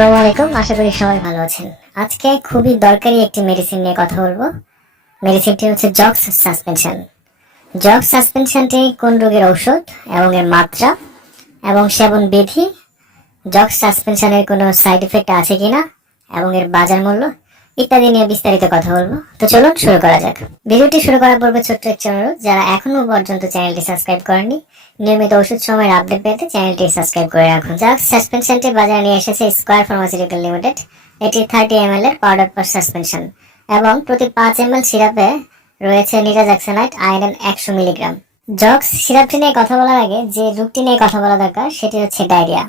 আসসালামু আলাইকুম। আশা করি সবাই ভালো আছেন। আজকে খুবই দরকারি একটি মেডিসিন নিয়ে কথা বলব। মেডিসিনটি হচ্ছে জক্স সাসপেনশন জক্স সাসপেনশনটি কোন রোগের ঔষধ এবং এর মাত্রা এবং সেবন বিধি? জক্স সাসপেনশনের কোনো সাইড এফেক্ট আছে কিনা এবং এর বাজার মূল্য? ইত্যাদি নিয়ে বিস্তারিত কথা বলব। তো চলুন শুরু করা যাক। ভিডিওটি শুরু করার পূর্বে ছোট্ট একটি অনুরোধ, যারা এখনও পর্যন্ত চ্যানেলটি সাবস্ক্রাইব করেননি, নিয়মিত ওষুধ সময়ের আপডেট পেতে চ্যানেলটি সাবস্ক্রাইব করে রাখুন। জাক্স সাসপেনশনটি বাজারে নিয়ে এসেছে স্কোয়ার ফার্মাসিউটিক্যাল লিমিটেড এটি থার্টি এম এর পাউডার ফর সাসপেনশন এবং প্রতি পাঁচ এম এল সিরাপে রয়েছে নিটাজাক্সানাইট আয়রন একশো মিলিগ্রাম। জক্স সিরাপটি নিয়ে কথা বলার আগে যে রোগটি নিয়ে কথা বলা দরকার, সেটি হচ্ছে ডায়রিয়া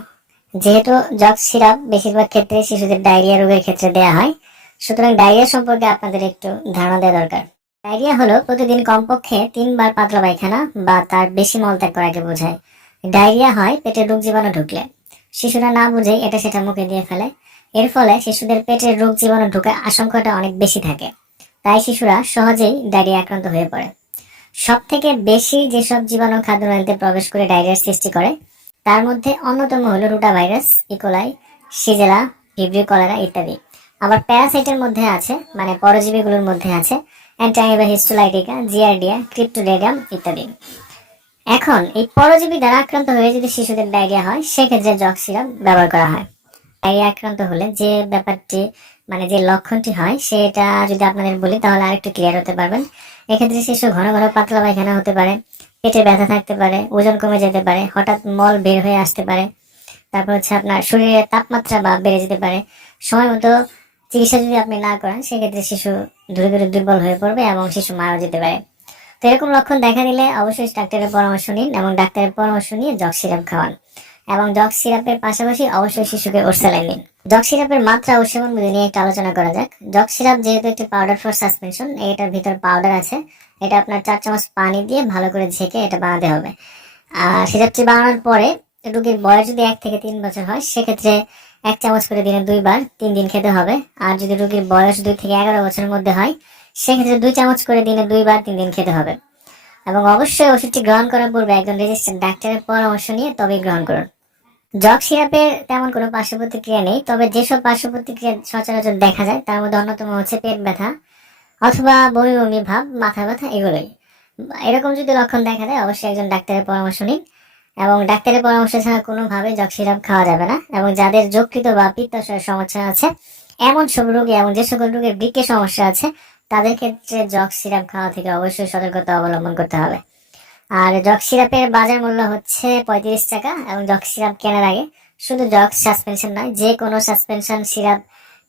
যেহেতু জক্স সিরাপ বেশিরভাগ ক্ষেত্রে শিশুদের ডায়রিয়া রোগের ক্ষেত্রে দেওয়া হয় সুতরাং ডায়রিয়া সম্পর্কে আপনাদের একটু ধারণা দেওয়া দরকার। ডায়রিয়া হলো প্রতিদিন কমপক্ষে তিনবার পাতলা পায়খানা বা তার বেশি মলত্যাগ করাকে বোঝায়। ডায়রিয়া হয় পেটে রোগ জীবাণু ঢুকলে। শিশুরা না বুঝেই এটা সেটা মুখে দিয়ে ফেলে। এর ফলে শিশুদের পেটের রোগ জীবাণু ঢোকার আশঙ্কাটা অনেক বেশি থাকে। তাই শিশুরা সহজেই ডায়রিয়া আক্রান্ত হয়ে পড়ে। সব থেকে বেশি যেসব জীবাণু খাদ্যনালীতে প্রবেশ করে ডায়রিয়ার সৃষ্টি করে, তার মধ্যে অন্যতম হলো rota virus E coli shigella vibrio cholera ইত্যাদি। আবার প্যারাসাইটের মধ্যে আছে মানে পরজীবীগুলোর মধ্যে আছে অ্যান্টাইবা হিস্টোলাইটিকা জিয়ারডিয়া ক্রিপ্টোডেরিয়াম ইত্যাদি। এখন, এই পরজীবী দ্বারা আক্রান্ত হয়ে যদি শিশুদের ডায়রিয়া হয়, সেক্ষেত্রে জগ সিরাপ ব্যবহার করা হয়। ডায়রিয়া আক্রান্ত হলে যে ব্যাপারটি মানে যে লক্ষণটি হয়, সেটা যদি আপনাদের বলি, তাহলে আরেকটু ক্লিয়ার হতে পারবেন। এক্ষেত্রে শিশু ঘন ঘন পাতলা পায়খানা হতে পারে, পেটে ব্যথা থাকতে পারে, ওজন কমে যেতে পারে, হঠাৎ মল বের হয়ে আসতে পারে। তারপর হচ্ছে আপনার শরীরের তাপমাত্রা বা বেড়ে যেতে পারে। সময় মতো চিকিৎসা যদি আপনি না করেন, সেক্ষেত্রে শিশু ধীরে ধীরে দুর্বল হয়ে পড়বে এবং শিশু মারা যেতে পারে। তো এরকম লক্ষণ দেখা দিলে অবশ্যই ডাক্তারের পরামর্শ নিন এবং ডাক্তারের পরামর্শ নিয়ে জগ সিরাপ খাওয়ান এবং জগ সিরাপের পাশাপাশি অবশ্যই শিশুকে ওরসালাইন দিন। জগ সিরাপের মাত্রা ও সেবন বিধি নিয়ে একটু আলোচনা করা যাক। জগ সিরাপ যেহেতু একটি পাউডার ফর সাসপেনশন এটার ভিতর পাউডার আছে। এটা আপনার চার চামচ পানি দিয়ে ভালো করে ঝেঁকে এটা বানাতে হবে। আর সিরাপটি বানানোর পরে রুগীর বয়স যদি এক থেকে তিন বছর হয়, সেক্ষেত্রে এক চামচ করে দিনে দুইবার তিন দিন খেতে হবে। আর যদি রোগীর বয়স দুই থেকে এগারো বছরের মধ্যে হয়, সেক্ষেত্রে দুই চামচ করে দিনে দুইবার তিন দিন খেতে হবে। এবং অবশ্যই ওষুধটি গ্রহণ করার পূর্বে একজন রেজিস্টার্ড ডাক্তারের পরামর্শ নিয়ে তবেই গ্রহণ করুন। জগ সিরাপের তেমন কোনো পার্শ্ব প্রতিক্রিয়া নেই, তবে যেসব পার্শ্ব প্রতিক্রিয়া সচরাচর দেখা যায়, তার মধ্যে অন্যতম হচ্ছে পেট ব্যথা অথবা বমি বমি, ভাব, মাথা ব্যথা, এগুলোই। এরকম যদি লক্ষণ দেখা দেয়, অবশ্যই একজন ডাক্তারের পরামর্শ নিন। এবং ডাক্তারের পরামর্শ ছাড়া কোনোভাবে জগ সিরাপ খাওয়া যাবে না। এবং যাদের যকৃত বা পিত্তাশয়ের সমস্যা আছে, এমন সব রোগী এবং যে সকল রোগের বৃক্কের সমস্যা আছে, তাদের ক্ষেত্রে জগ সিরাপ খাওয়া থেকে অবশ্যই সতর্কতা অবলম্বন করতে হবে। আর জগ সিরাপের বাজার মূল্য হচ্ছে পঁয়ত্রিশ টাকা এবং জগ সিরাপ কেনার আগে শুধু জগ সাসপেনশন নয়, যে কোনো সাসপেনশন সিরাপ,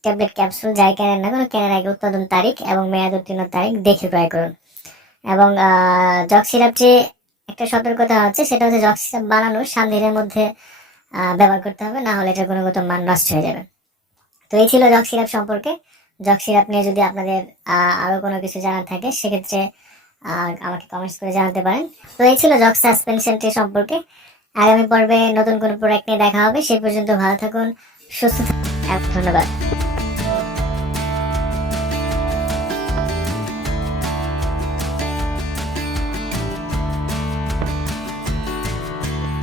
ট্যাবলেট, ক্যাপসুল যাই কেনেন না কোনো, কেনার আগে উৎপাদন তারিখ এবং মেয়াদ উত্তীর্ণ তারিখ দেখে ক্রয় করুন। এবং জগ সিরাপটি একটা সতর্কতা হচ্ছে সেটা হচ্ছে সিরাপ বানানোর সাত মধ্যে ব্যবহার করতে হবে না হলে এটার গুণগত মান নষ্ট হয়ে যাবে। তো এই ছিল জগ সিরাপ সম্পর্কে। জগ সিরাপ নিয়ে যদি আপনাদের আহ, আরও কোনো কিছু জানার থাকে সেক্ষেত্রে আমাকে কমেন্টস করে জানাতে পারেন। তো এই ছিল জগ সাসপেনশনটি সম্পর্কে। আগামী পর্বে নতুন কোনো প্রোডাক্ট নিয়ে দেখা হবে সেই পর্যন্ত ভালো থাকুন সুস্থ থাকুন ধন্যবাদ।